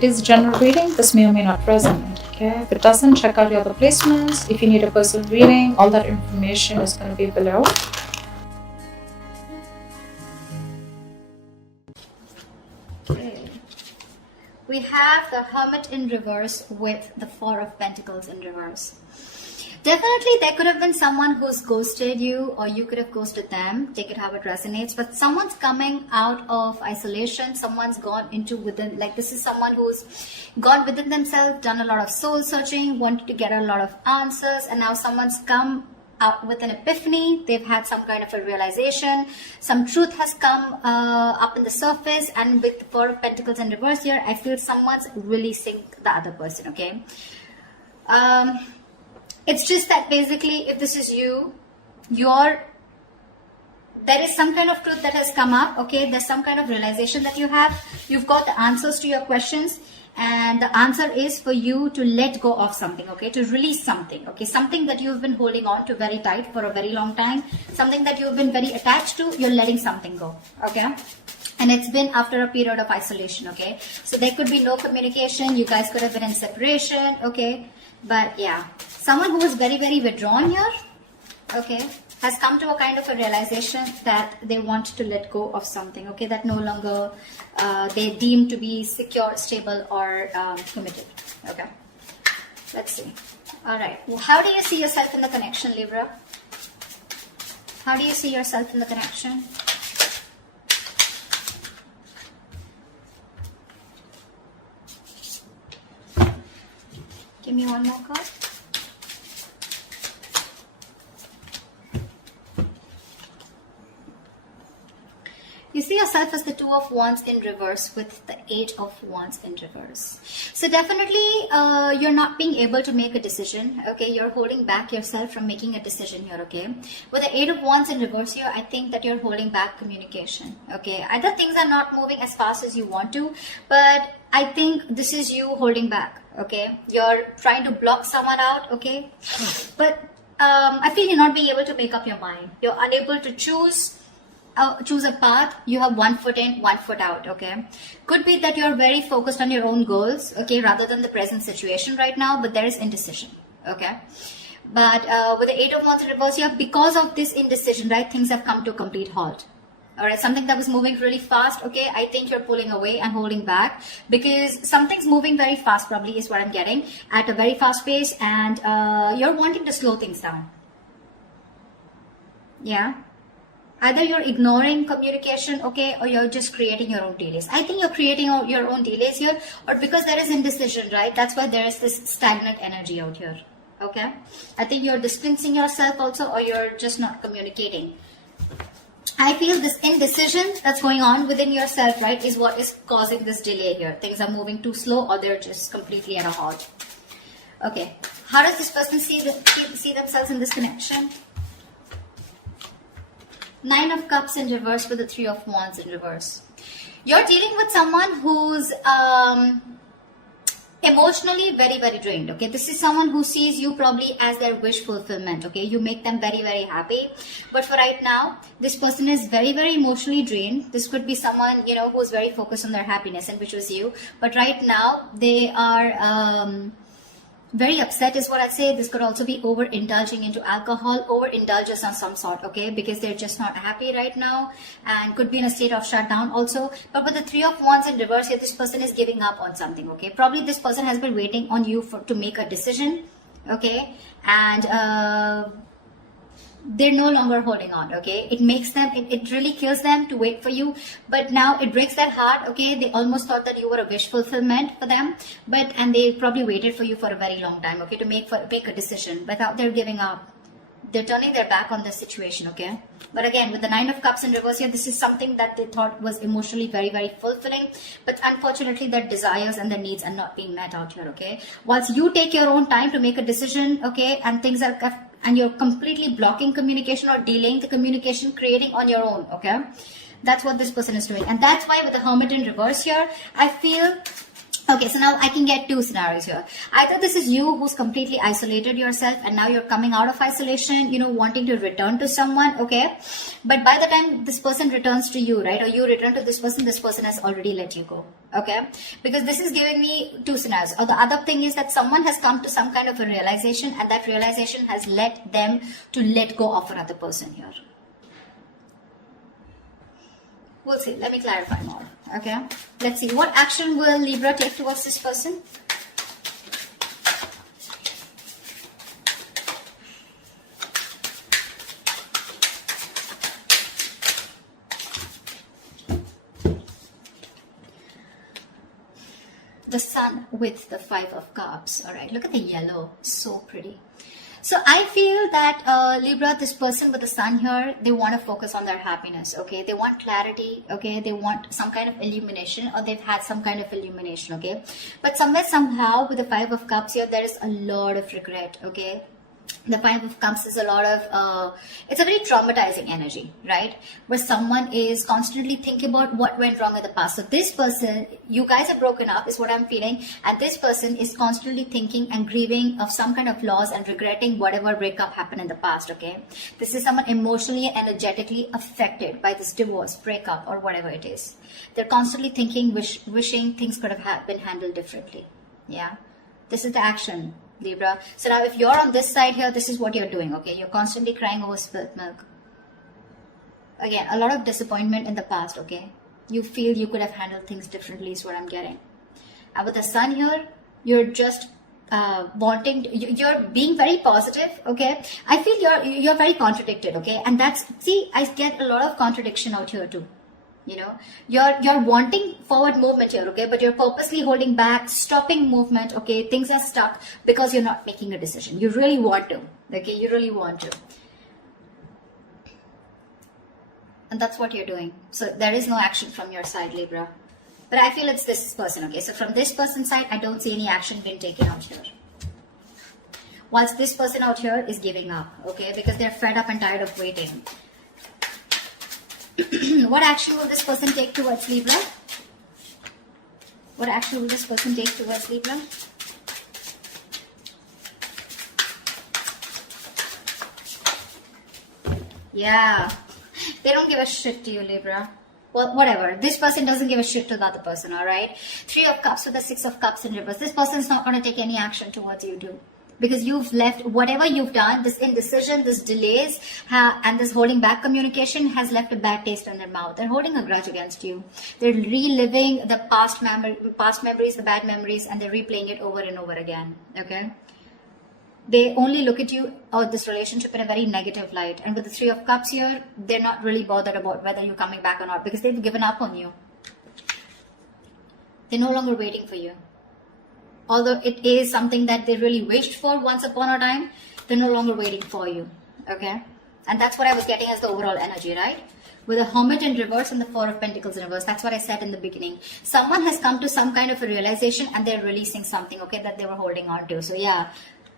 It is general reading. This may or may not resonate. Okay, if it doesn't, check out your other placements. If you need a personal reading, all that information is going to be below. Okay. We have the Hermit in reverse with the Four of Pentacles in reverse. Definitely there could have been someone who's ghosted you, or you could have ghosted them. Take it how it resonates. But someone's coming out of isolation. Someone's gone into within, like this is someone who's gone within themselves, done a lot of soul searching, wanted to get a lot of answers, and now someone's come out with an epiphany. They've had some kind of a realization. Some truth has come up in the surface, and with the Four of Pentacles in reverse here, I feel someone's releasing the other person, okay? It's just that basically, if this is you, there is some kind of truth that has come up, okay? There's some kind of realization that you have. You've got the answers to your questions, and the answer is for you to let go of something, okay? To release something, okay? Something that you've been holding on to very tight for a very long time, something that you've been very attached to, you're letting something go, okay? And it's been after a period of isolation, okay? So there could be no communication. You guys could have been in separation, okay? But yeah, someone who is very, very withdrawn here, okay, has come to a kind of a realization that they want to let go of something, okay, that no longer they deem to be secure, stable, or committed, okay. Let's see. All right. Well, how do you see yourself in the connection, Libra? How do you see yourself in the connection? Give me one more card. You see yourself as the Two of Wands in reverse with the Eight of Wands in reverse. So definitely you're not being able to make a decision, okay? You're holding back yourself from making a decision here, okay? With the Eight of Wands in reverse here, I think that you're holding back communication, okay? Either things are not moving as fast as you want to, but I think this is you holding back, okay? You're trying to block someone out, okay? But I feel you're not being able to make up your mind. You're unable to choose a path. You have one foot in, one foot out, okay? Could be that you're very focused on your own goals, okay, rather than the present situation right now, but there is indecision, okay? But with the Eight of Wands in reverse here, because of this indecision, right, things have come to a complete halt. All right, something that was moving really fast, okay, I think you're pulling away and holding back because something's moving very fast, probably is what I'm getting, at a very fast pace, and you're wanting to slow things down. Yeah. Either you're ignoring communication, okay, or you're just creating your own delays. I think you're creating your own delays here, or because there is indecision, right? That's why there is this stagnant energy out here, okay? I think you're distancing yourself also, or you're just not communicating. I feel this indecision that's going on within yourself, right, is what is causing this delay here. Things are moving too slow, or they're just completely at a halt. Okay, how does this person see themselves in this connection? Nine of Cups in reverse with the Three of Wands in reverse. You're dealing with someone who's emotionally very, very drained, okay? This is someone who sees you probably as their wish fulfillment, okay? You make them very, very happy. But for right now, this person is very, very emotionally drained. This could be someone, you know, who's very focused on their happiness, and which was you. But right now, they are very upset is what I'd say. This could also be overindulging into alcohol, overindulgence of some sort, okay? Because they're just not happy right now, and could be in a state of shutdown also. But with the Three of Wands in reverse here, this person is giving up on something, okay? Probably this person has been waiting on you to make a decision, okay? And they're no longer holding on, okay? It makes them, it really kills them to wait for you, but now it breaks their heart, okay? They almost thought that you were a wish fulfillment for them, and they probably waited for you for a very long time, okay, to make a decision, but now they're giving up. They're turning their back on the situation, okay? But again, with the Nine of Cups in reverse here, this is something that they thought was emotionally very, very fulfilling, but unfortunately their desires and their needs are not being met out here, okay? Whilst you take your own time to make a decision, okay, and you're completely blocking communication or delaying the communication, creating on your own, okay? That's what this person is doing. And that's why with the Hermit in reverse here, I feel Okay, so now I can get two scenarios here. Either this is you who's completely isolated yourself and now you're coming out of isolation, wanting to return to someone, okay? But by the time this person returns to you, right, or you return to this person has already let you go, okay? Because this is giving me two scenarios. Or the other thing is that someone has come to some kind of a realization and that realization has led them to let go of another person here. We'll see. Let me clarify more. Okay. Let's see. What action will Libra take towards this person? The Sun with the Five of Cups. All right. Look at the yellow. So pretty. So I feel that Libra, this person with the Sun here, they want to focus on their happiness, okay? They want clarity, okay? They want some kind of illumination, or they've had some kind of illumination, okay? But somewhere, somehow, with the Five of Cups here, there is a lot of regret, okay? The Five of Cups is a lot of, it's a very traumatizing energy, right? Where someone is constantly thinking about what went wrong in the past. So this person, you guys are broken up is what I'm feeling. And this person is constantly thinking and grieving of some kind of loss and regretting whatever breakup happened in the past, okay? This is someone emotionally and energetically affected by this divorce, breakup, or whatever it is. They're constantly thinking, wishing things could have been handled differently, yeah? This is the action, Libra. So now if you're on this side here, this is what you're doing, okay? You're constantly crying over spilt milk. Again, a lot of disappointment in the past, okay? You feel you could have handled things differently is what I'm getting. And with the Sun here, you're just you're being very positive, okay? I feel you're very contradicted, okay? And that's, see, I get a lot of contradiction out here too. You're wanting forward movement here, okay, but you're purposely holding back, stopping movement, okay? Things are stuck because you're not making a decision. You really want to, okay? You really want to, and that's what you're doing. So there is no action from your side, Libra, but I feel it's this person, okay? So from this person's side, I don't see any action being taken out here, whilst this person out here is giving up, okay, because they're fed up and tired of waiting. What action will this person take towards Libra? What action will this person take towards Libra? Yeah. They don't give a shit to you, Libra. Well, whatever. This person doesn't give a shit to the other person, alright? Three of Cups with the Six of Cups in reverse. This person is not going to take any action towards you too. Because you've left, whatever you've done, this indecision, this delays, and this holding back communication has left a bad taste in their mouth. They're holding a grudge against you. They're reliving the past memories, the bad memories, and they're replaying it over and over again, okay? They only look at you or this relationship in a very negative light. And with the Three of Cups here, they're not really bothered about whether you're coming back or not because they've given up on you. They're no longer waiting for you. Although it is something that they really wished for once upon a time, they're no longer waiting for you, okay? And that's what I was getting as the overall energy, right? With the Hermit in reverse and the Four of Pentacles in reverse, that's what I said in the beginning. Someone has come to some kind of a realization and they're releasing something, okay, that they were holding on to. So yeah,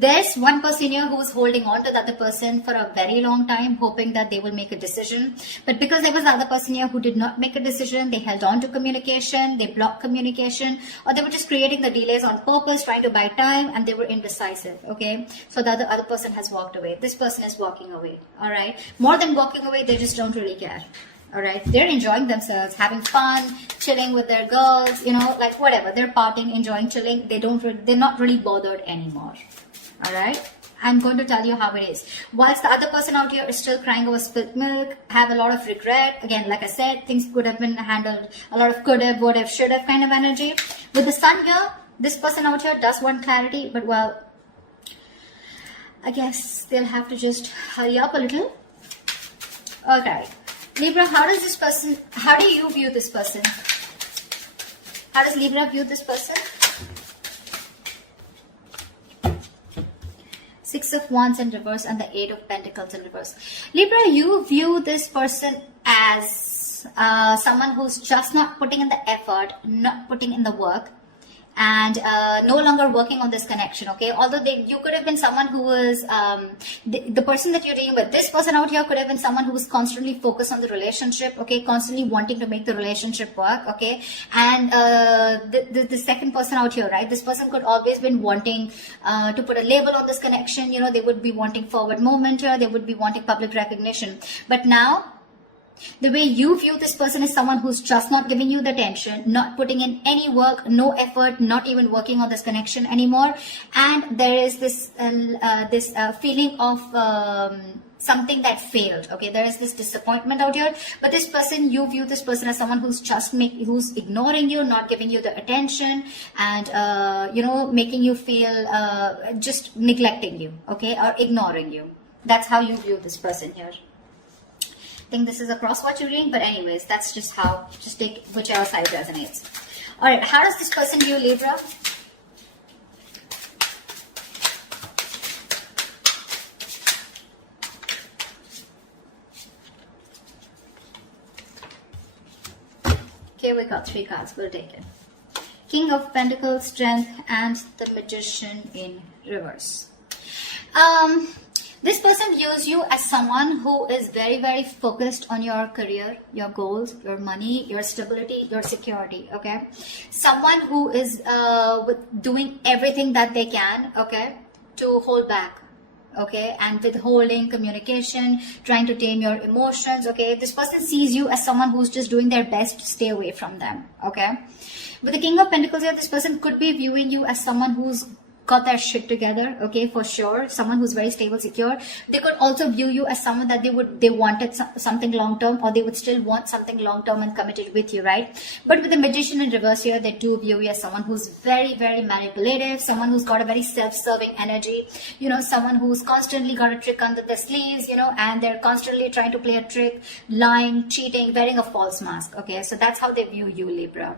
there's one person here who's holding on to the other person for a very long time, hoping that they will make a decision. But because there was the other person here who did not make a decision, they held on to communication, they blocked communication, or they were just creating the delays on purpose, trying to buy time, and they were indecisive, okay? So the other person has walked away. This person is walking away, all right? More than walking away, they just don't really care. All right, they're enjoying themselves, having fun, chilling with their girls, like whatever. They're partying, enjoying, chilling. They're not really bothered anymore. All right, I'm going to tell you how it is. Whilst the other person out here is still crying over spilt milk, have a lot of regret. Again, like I said, things could have been handled. A lot of could have, would have, should have kind of energy. With the Sun here, this person out here does want clarity, but well, I guess they'll have to just hurry up a little. Okay, Libra, how do you view this person? How does Libra view this person? Six of Wands in reverse and the Eight of Pentacles in reverse. Libra, you view this person as someone who's just not putting in the effort, not putting in the work, and no longer working on this connection, okay? Although you could have been someone who was, the person that you're dealing with, this person out here could have been someone who was constantly focused on the relationship, okay? Constantly wanting to make the relationship work, okay? And the second person out here, right? This person could always been wanting to put a label on this connection, you know, they would be wanting forward movement here, they would be wanting public recognition. But now, the way you view this person is someone who's just not giving you the attention, not putting in any work, no effort, not even working on this connection anymore. And there is this feeling of something that failed. Okay, there is this disappointment out here. But this person, you view this person as someone who's who's ignoring you, not giving you the attention, and you know, making you feel just neglecting you. Okay, or ignoring you. That's how you view this person here. I think this is a crosswatch reading, but anyways, that's just how, just take whichever side resonates. Alright, how does this person view Libra? Okay, we got 3 cards, we'll take it. King of Pentacles, Strength, and the Magician in reverse. This person views you as someone who is very, very focused on your career, your goals, your money, your stability, your security, okay? Someone who is doing everything that they can, okay, to hold back, okay, and withholding communication, trying to tame your emotions, okay? This person sees you as someone who's just doing their best to stay away from them, okay? With the King of Pentacles here, this person could be viewing you as someone who's got their shit together, okay, for sure. Someone who's very stable, secure. They could also view you as someone that they wanted something long term, or they would still want something long term and committed with you, right? But with the Magician in reverse here, they do view you as someone who's very, very manipulative, someone who's got a very self-serving energy, you know, someone who's constantly got a trick under their sleeves, you know, and they're constantly trying to play a trick, lying, cheating, wearing a false mask, okay? So that's how they view you, Libra.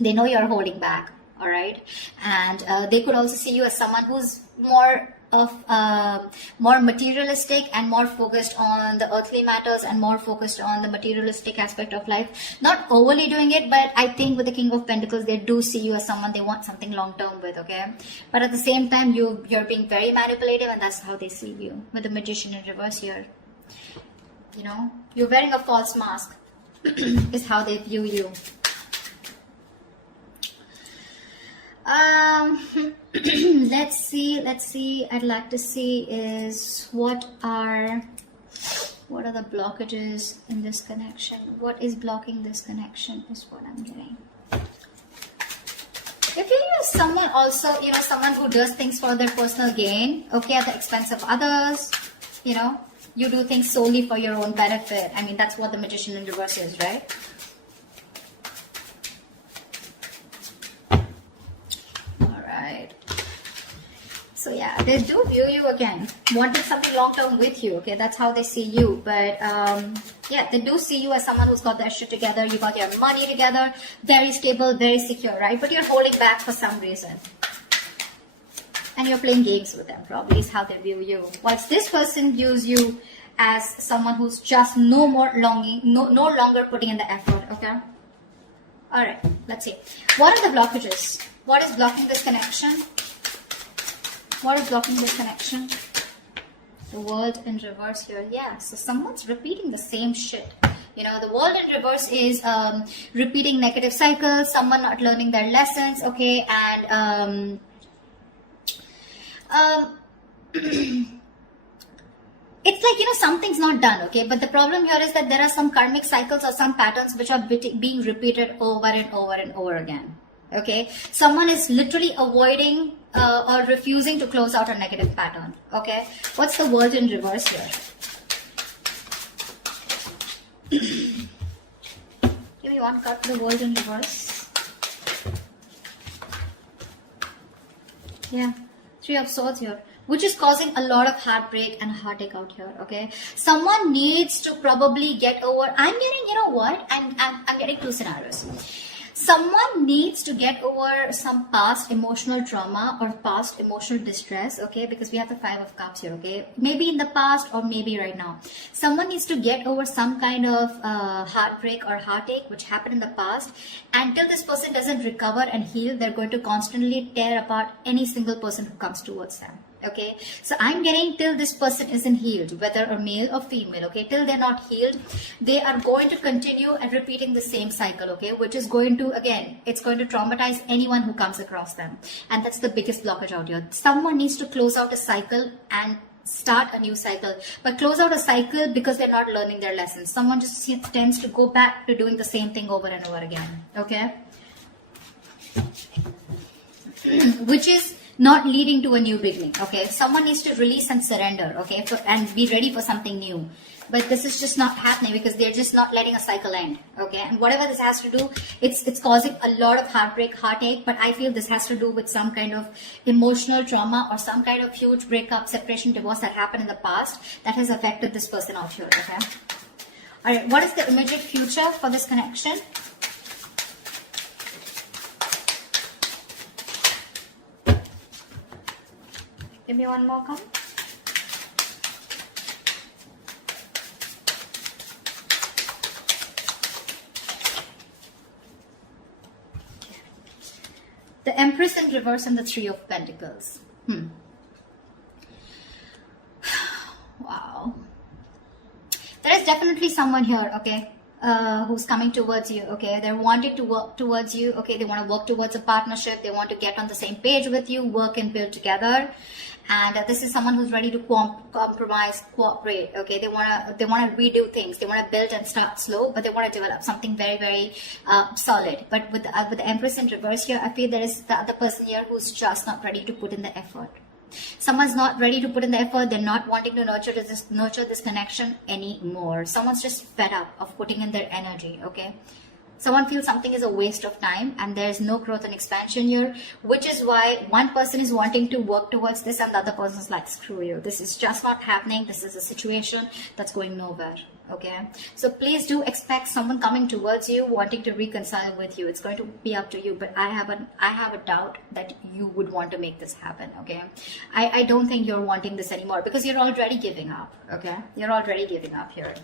They know you're holding back. All right, and they could also see you as someone who's more materialistic and more focused on the earthly matters and more focused on the materialistic aspect of life. Not overly doing it, but I think with the King of Pentacles, they do see you as someone they want something long term with, okay? But at the same time, you're being very manipulative, and that's how they see you with the Magician in reverse here. You know, you're wearing a false mask is how they view you. Let's see, I'd like to see is what are the blockages in this connection? What is blocking this connection is what I'm getting. If you're someone also, you know, someone who does things for their personal gain, okay, at the expense of others, you know, you do things solely for your own benefit. I mean, that's what the Magician in reverse is, right? So yeah, they do view you again, wanting something long term with you, okay? That's how they see you. But yeah, they do see you as someone who's got their shit together, you got your money together, very stable, very secure, right? But you're holding back for some reason. And you're playing games with them, probably is how they view you. Whilst this person views you as someone who's just no longer putting in the effort, okay? Alright, let's see. What are the blockages? What is blocking this connection? What is blocking this connection? The World in reverse here. Yeah, so someone's repeating the same shit. You know, the World in reverse is repeating negative cycles, someone not learning their lessons, okay, and it's like, you know, something's not done, okay, but the problem here is that there are some karmic cycles or some patterns which are being repeated over and over and over again. Okay, someone is literally avoiding or refusing to close out a negative pattern. Okay, what's the World in reverse here? Give me one card for the World in reverse. Yeah, 3 of Swords here, which is causing a lot of heartbreak and heartache out here. Okay, someone needs to probably get over. I'm getting, you know what? I'm getting 2 scenarios. Someone needs to get over some past emotional trauma or past emotional distress, okay? Because we have the 5 of Cups here, okay? Maybe in the past or maybe right now. Someone needs to get over some kind of heartbreak or heartache which happened in the past. Until this person doesn't recover and heal, they're going to constantly tear apart any single person who comes towards them. Okay, so I'm getting till this person isn't healed, whether a male or female, okay, till they're not healed, they are going to continue and repeating the same cycle, okay, which is going to, again, it's going to traumatize anyone who comes across them. And that's the biggest blockage out here. Someone needs to close out a cycle and start a new cycle, but close out a cycle because they're not learning their lessons. Someone just tends to go back to doing the same thing over and over again, okay, which is not leading to a new beginning, okay? Someone needs to release and surrender, okay, and be ready for something new. But this is just not happening because they're just not letting a cycle end, okay? And whatever this has to do, it's causing a lot of heartbreak, heartache, but I feel this has to do with some kind of emotional trauma or some kind of huge breakup, separation, divorce that happened in the past that has affected this person out here, okay? All right, what is the immediate future for this connection? Give me one more card. The Empress in reverse and the 3 of Pentacles. Wow. There is definitely someone here, okay, who's coming towards you, okay? They're wanting to work towards you, okay? They want to work towards a partnership. They want to get on the same page with you, work and build together. And this is someone who's ready to compromise, cooperate, okay? They want to redo things. They want to build and start slow, but they want to develop something very, very solid. But with the Empress in reverse here, I feel there is the other person here who's just not ready to put in the effort. Someone's not ready to put in the effort. They're not wanting to nurture this connection anymore. Someone's just fed up of putting in their energy, okay? Someone feels something is a waste of time and there's no growth and expansion here, which is why one person is wanting to work towards this and the other person's like, screw you. This is just not happening. This is a situation that's going nowhere. Okay, so please do expect someone coming towards you wanting to reconcile with you. It's going to be up to you, but I have a doubt that you would want to make this happen. Okay, I don't think you're wanting this anymore because you're already giving up. Okay, you're already giving up here.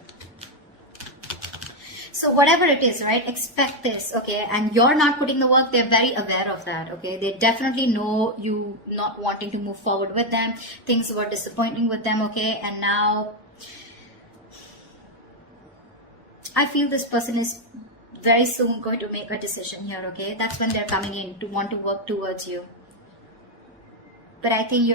So whatever it is, right, expect this, okay? And you're not putting the work, they're very aware of that, okay? They definitely know you not wanting to move forward with them. Things were disappointing with them, okay? And now I feel this person is very soon going to make a decision here, okay? That's when they're coming in to want to work towards you. But I think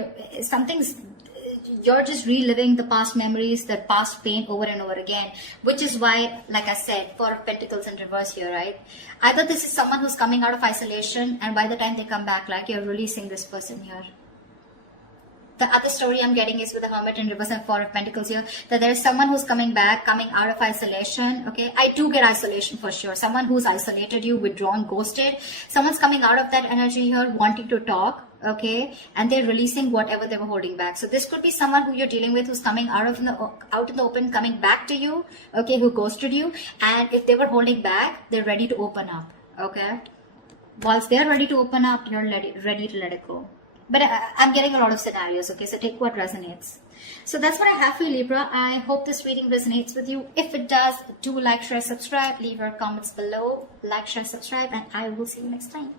you're just reliving the past memories, the past pain over and over again, which is why, like I said, 4 of Pentacles in reverse here, right? Either this is someone who's coming out of isolation and by the time they come back, like, you're releasing this person here. The other story I'm getting is with the Hermit in reverse and 4 of Pentacles here, that there is someone who's coming back, coming out of isolation, okay? I do get isolation for sure. Someone who's isolated you, withdrawn, ghosted. Someone's coming out of that energy here, wanting to talk, okay? And they're releasing whatever they were holding back. So this could be someone who you're dealing with who's coming out in the open, coming back to you, okay? Who ghosted you. And if they were holding back, they're ready to open up, okay? Whilst they're ready to open up, you're ready to let it go. But I'm getting a lot of scenarios, okay? So take what resonates. So that's what I have for you, Libra. I hope this reading resonates with you. If it does, do like, share, subscribe. Leave your comments below. Like, share, subscribe. And I will see you next time.